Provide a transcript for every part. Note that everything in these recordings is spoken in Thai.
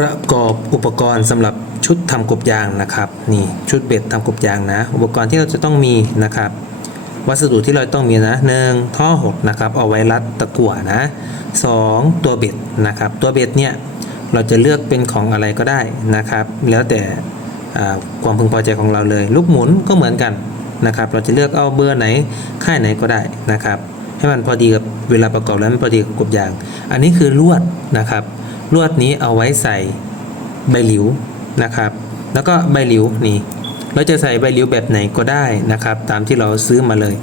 ประกอบอุปกรณ์สำหรับชุดทำกบยางนะครับนี่ชุดเบ็ดทำกบยางนะ อุปกรณ์ที่เราจะต้องมีนะครับ วัสดุที่เราต้องมีนะหนึ่งท่อหดนะครับเอาไว้รัดตะกั่วนะสองตัวเบ็ดนะครับ ตัวเบ็ดเนี่ยเราจะเลือกเป็นของอะไรก็ได้นะครับ แล้วแต่ความพึงพอใจของเราเลย ลูกหมุนก็เหมือนกันนะครับ เราจะเลือกเอาเบอร์ไหนค่ายไหนก็ได้นะครับ ให้มันพอดีกับเวลาประกอบแล้วมันพอดีกับกบยาง อันนี้คือลวดนะครับ ลวดนี้เอาไว้ใส่ใบหลิวนะครับ แล้วก็ใบหลิวนี่ เราจะใส่ใบหลิวแบบไหนก็ได้นะครับ ตามที่เราซื้อมาเลย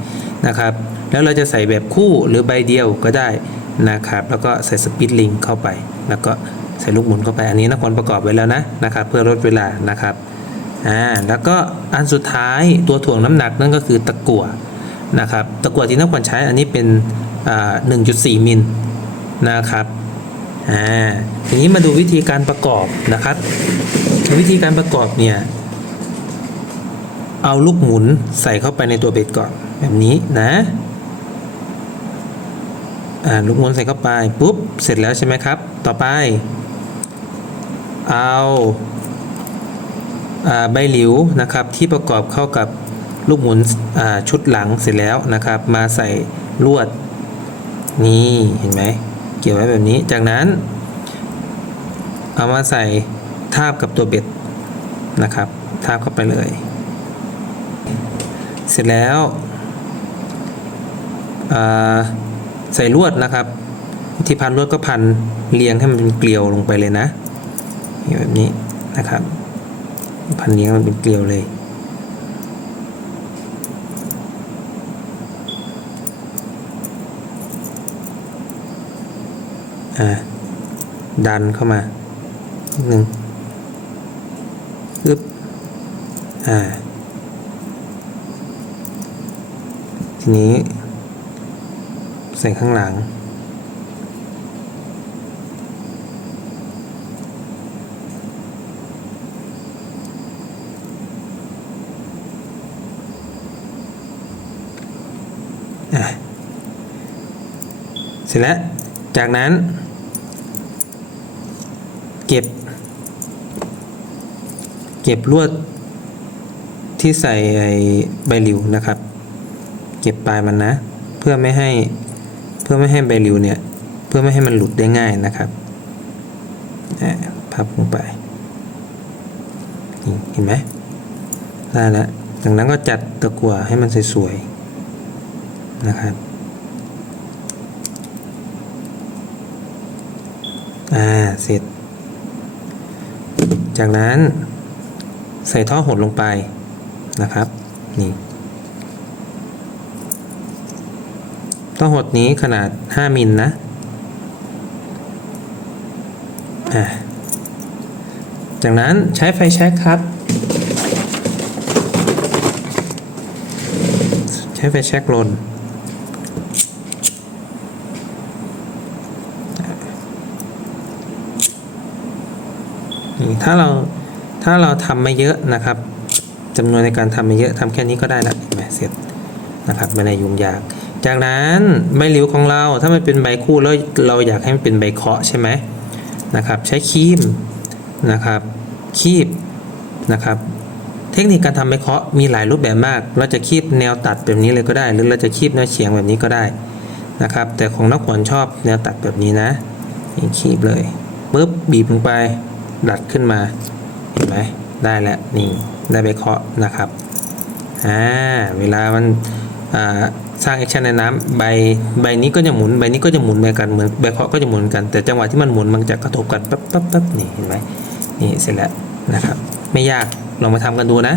นะครับ แล้วเราจะใส่แบบคู่หรือใบเดียวก็ได้นะครับ แล้วก็ใส่สปิตลิงเข้าไป แล้วก็ใส่ลูกหมุนเข้าไป อันนี้นักคนประกอบไว้แล้วนะนะครับ เพื่อลดเวลานะครับ อ่า แล้วก็อันสุดท้ายตัวถ่วงน้ำหนักนั่นก็คือตะกั่วนะครับ ตะกั่วที่นักคนใช้อันนี้เป็นอ่า1.4มิลนะครับ อ่าทีนี้มาดูวิธีการประกอบนะครับ วิธีการประกอบเนี่ย เอาลูกหมุนใส่เข้าไปในตัวเบ็ดก่อนแบบนี้นะอ่าลูกหมุนใส่เข้าไปปุ๊บเสร็จแล้วใช่ไหมครับ ต่อไป เอาอ่าใบหลิวนะครับที่ประกอบเข้ากับลูกหมุนอ่าชุดหลังเสร็จแล้วนะครับ มาใส่ลวดนี่เห็นไหม กี่ยวไว้แบบนี้ จากนั้น เอามาใส่ทาบกับตัวเบ็ดนะครับ ทาบเข้าไปเลย เสร็จแล้วใส่ลวดนะครับ ที่พันลวดก็พันเรียงให้มันเป็นเกลียวลงไปเลยนะแบบนี้นะครับ พันเรียงมันเป็นเกลียวเลย อ่าดันเข้ามานิดนึงอึ๊บอ่าทีนี้ ใส่ข้างหลังอะเสร็จแล้ว จากนั้น เก็บ เก็บลวดที่ใส่ไอ้ใบหลิวนะครับ เก็บปลายมันนะ เพื่อไม่ให้เพื่อไม่ให้ใบหลิวเนี่ย เพื่อไม่ให้มันหลุดได้ง่ายนะครับพับลงไปเห็นไหมได้แล้วจากนั้นก็จัดตะกั่วให้มันสวยๆนะครับอ่าเสร็จ จากนั้นใส่ท่อหดลงไปนะครับนี่ท่อหดนี้ขนาด 5 มิลนะจากนั้นใช้ไฟแช็กครับ ใช้ไฟแช็กลน ถ้าเราถ้าเราทำไม่เยอะนะครับจำนวนในการทำไม่เยอะทำแค่นี้ก็ได้ละเห็นไหมเสร็จนะครับไม่ได้ยุ่งยาก จากนั้นใบหลิวของเราถ้ามันเป็นใบคู่แล้วเราอยากให้มันเป็นใบเคาะใช่ไหมนะครับใช้คีมนะครับคีบนะครับเทคนิคการทำใบเคาะมีหลายรูปแบบมาก เราจะคีบแนวตัดแบบนี้เลยก็ได้ หรือเราจะคีบแนวเฉียงแบบนี้ก็ได้นะครับแต่ของนักขวัญชอบแนวตัดแบบนี้นะคีบเลยปุ๊บบีบลงไป ดัดขึ้นมาเห็นไหมได้แล้วนี่ได้ใบเคาะนะครับอ่าเวลามันอ่าสร้างแอคชั่นในน้ำใบใบนี้ก็จะหมุนใบนี้ก็จะหมุนไปกันเหมือนใบเคาะก็จะหมุนกัน แต่จังหวะที่มันหมุนมันจะกระทบกันปั๊บปั๊บปั๊บนี่เห็นไหมนี่เสร็จแล้วนะครับ ไม่ยากลองมาทำกันดูนะ